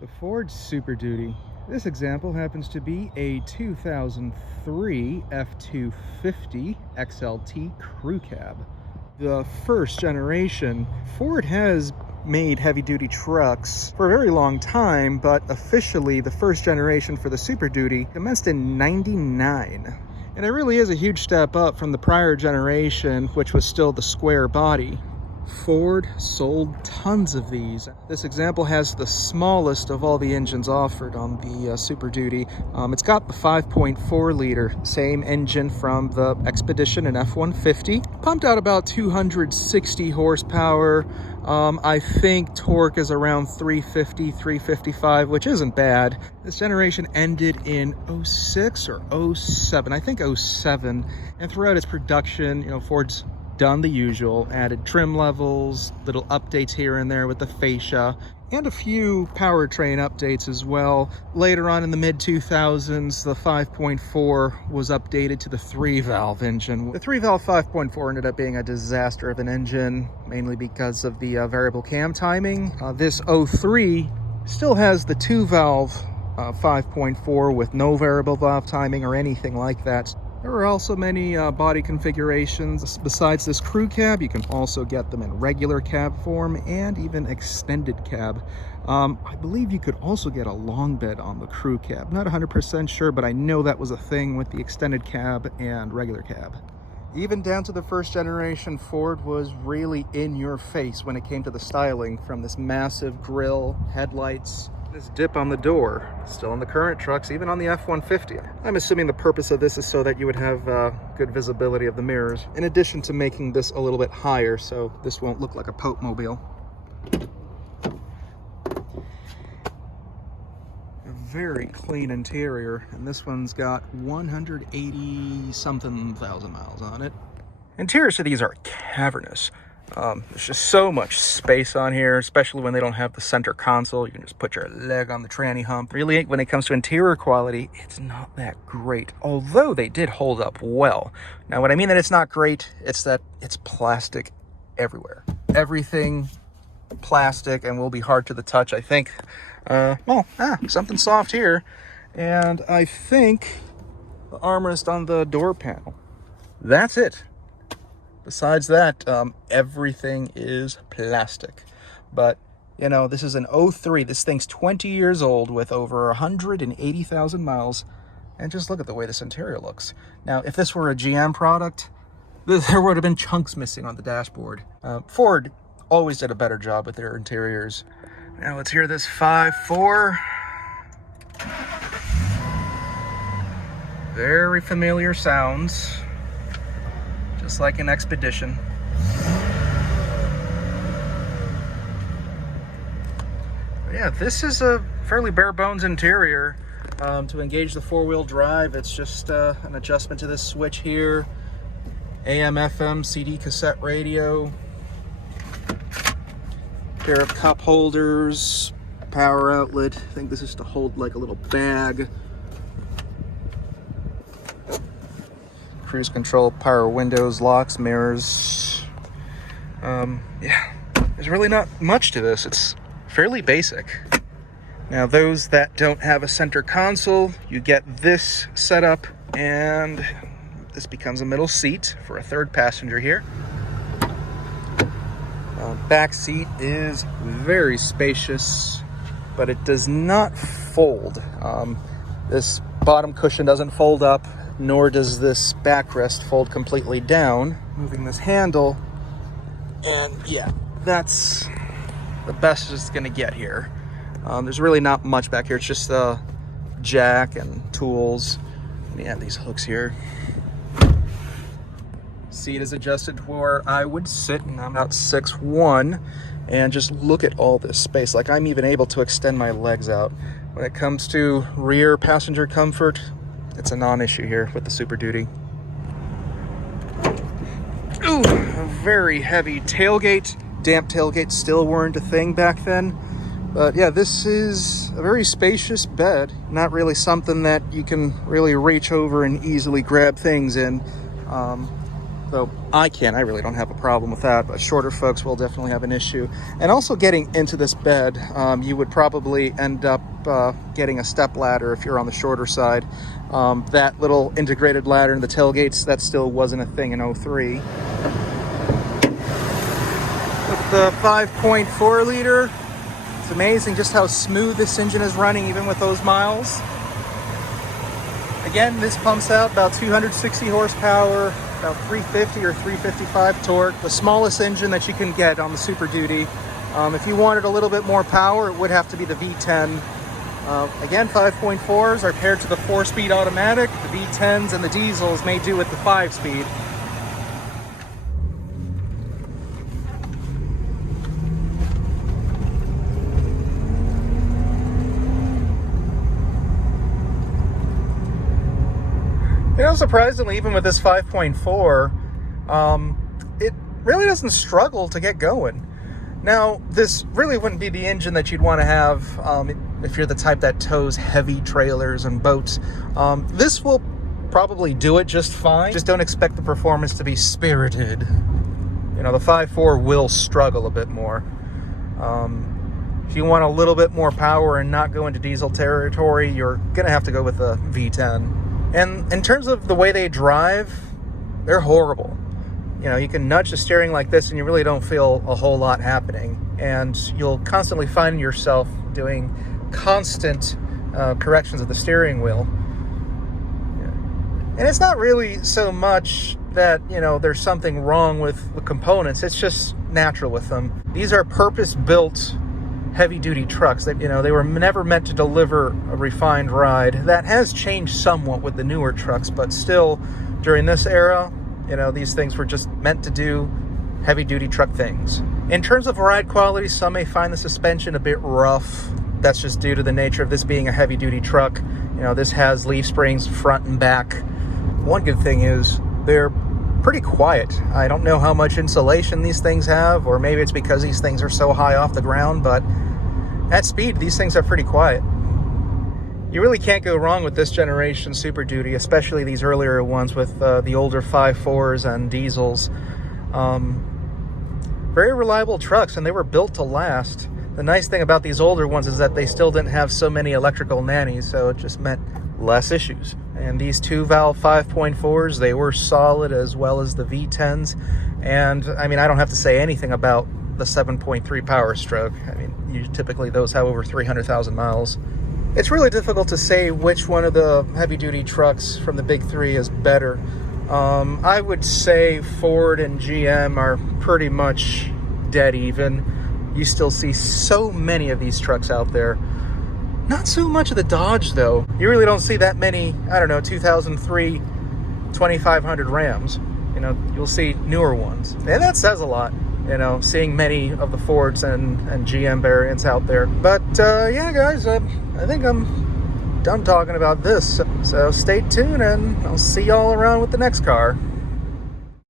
The Ford Super Duty. This example happens to be a 2003 F-250 XLT crew cab. The first generation. Ford has made heavy-duty trucks for a very long time, but officially the first generation for the Super Duty commenced in '99. And it really is a huge step up from the prior generation, which was still the square body. Ford sold tons of these. This example has the smallest of all the engines offered on the Super Duty. It's got the 5.4 liter, same engine from the Expedition and F-150. Pumped out about 260 horsepower. I think torque is around 350, 355, which isn't bad. This generation ended in '06 or '07, I think '07. And throughout its production, Ford's done the usual, added trim levels, little updates here and there with the fascia, and a few powertrain updates as well. Later on in the mid-2000s, the 5.4 was updated to the 3-valve engine. The 3-valve 5.4 ended up being a disaster of an engine, mainly because of the variable cam timing. This '03 still has the 2-valve 5.4 with no variable valve timing or anything like that. There are also many body configurations. Besides this crew cab, you can also get them in regular cab form and even extended cab. I believe you could also get a long bed on the crew cab. Not 100% sure, but I know that was a thing with the extended cab and regular cab. Even down to the first generation, Ford was really in your face when it came to the styling, from this massive grille, headlights, this dip on the door, still in the current trucks, even on the F-150. I'm assuming the purpose of this is so that you would have good visibility of the mirrors, in addition to making this a little bit higher so this won't look like a Pope mobile. A very clean interior, and this one's got 180-something thousand miles on it. Interiors to these are cavernous. There's just so much space on here, especially when they don't have the center console. You can just put your leg on the tranny hump. Really, when it comes to interior quality, it's not that great, although they did hold up well. Now, what I mean that it's not great, it's that it's plastic everywhere. Everything plastic and will be hard to the touch, I think. Something soft here. And I think the armrest on the door panel. That's it. Besides that, everything is plastic. But, this is an '03. This thing's 20 years old with over 180,000 miles. And just look at the way this interior looks. Now, if this were a GM product, there would have been chunks missing on the dashboard. Ford always did a better job with their interiors. Now, let's hear this 5.4. Very familiar sounds. Just like an Expedition. But yeah, this is a fairly bare bones interior. To engage the 4-wheel drive, it's just an adjustment to this switch here. AM, FM, CD cassette radio. Pair of cup holders, power outlet. I think this is to hold like a little bag. Cruise control, power windows, locks, mirrors. Yeah, there's really not much to this. It's fairly basic. Now, those that don't have a center console, you get this setup, and this becomes a middle seat for a third passenger here. Back seat is very spacious, but it does not fold. This bottom cushion doesn't fold up, nor does this backrest fold completely down. Moving this handle, and yeah, that's the best it's gonna get here. There's really not much back here. It's just a jack and tools. And yeah, these hooks here. Seat is adjusted to where I would sit, and I'm about 6'1", and just look at all this space. Like, I'm even able to extend my legs out. When it comes to rear passenger comfort, it's a non-issue here with the Super Duty. Ooh, a very heavy tailgate. Damp tailgates still weren't a thing back then. But yeah, this is a very spacious bed. Not really something that you can really reach over and easily grab things in. Though I really don't have a problem with that, but shorter folks will definitely have an issue. And also getting into this bed, you would probably end up getting a step ladder if you're on the shorter side. That little integrated ladder in the tailgates, that still wasn't a thing in '03. With the 5.4 liter, it's amazing just how smooth this engine is running even with those miles. Again, this pumps out about 260 horsepower, about 350 or 355 torque, the smallest engine that you can get on the Super Duty. If you wanted a little bit more power, it would have to be the V10. Again, 5.4s are paired to the 4-speed automatic. The V10s and the diesels may do with the 5-speed. You know, surprisingly, even with this 5.4, it really doesn't struggle to get going. Now, this really wouldn't be the engine that you'd want to have if you're the type that tows heavy trailers and boats. This will probably do it just fine. Just don't expect the performance to be spirited. You know, the 5.4 will struggle a bit more. If you want a little bit more power and not go into diesel territory, you're going to have to go with the V10. And in terms of the way they drive, they're horrible. You know, you can nudge the steering like this and you really don't feel a whole lot happening. And you'll constantly find yourself doing constant corrections of the steering wheel. Yeah. And it's not really so much that, you know, there's something wrong with the components. It's just natural with them. These are purpose-built heavy-duty trucks that, you know, they were never meant to deliver a refined ride. That has changed somewhat with the newer trucks, but still, during this era, you know, these things were just meant to do heavy-duty truck things. In terms of ride quality, some may find the suspension a bit rough. That's just due to the nature of this being a heavy-duty truck. You know, this has leaf springs front and back. One good thing is they're pretty quiet. I don't know how much insulation these things have, or maybe it's because these things are so high off the ground, but at speed, these things are pretty quiet. You really can't go wrong with this generation Super Duty, especially these earlier ones with the older 5.4s and diesels. Very reliable trucks, and they were built to last. The nice thing about these older ones is that they still didn't have so many electrical nannies, so it just meant less issues. And these 2-valve 5.4s, they were solid, as well as the V10s. And I mean, I don't have to say anything about the 7.3 Power Stroke. I mean, typically those have over 300,000 miles. It's really difficult to say which one of the heavy-duty trucks from the big three is better. I would say Ford and GM are pretty much dead even. You still see so many of these trucks out there. Not so much of the Dodge, though. You really don't see that many, I don't know, 2003 2500 Rams. You know, you'll see newer ones. And that says a lot, you know, seeing many of the Fords and GM variants out there. But, yeah, guys, I think I'm done talking about this. So stay tuned, and I'll see y'all around with the next car.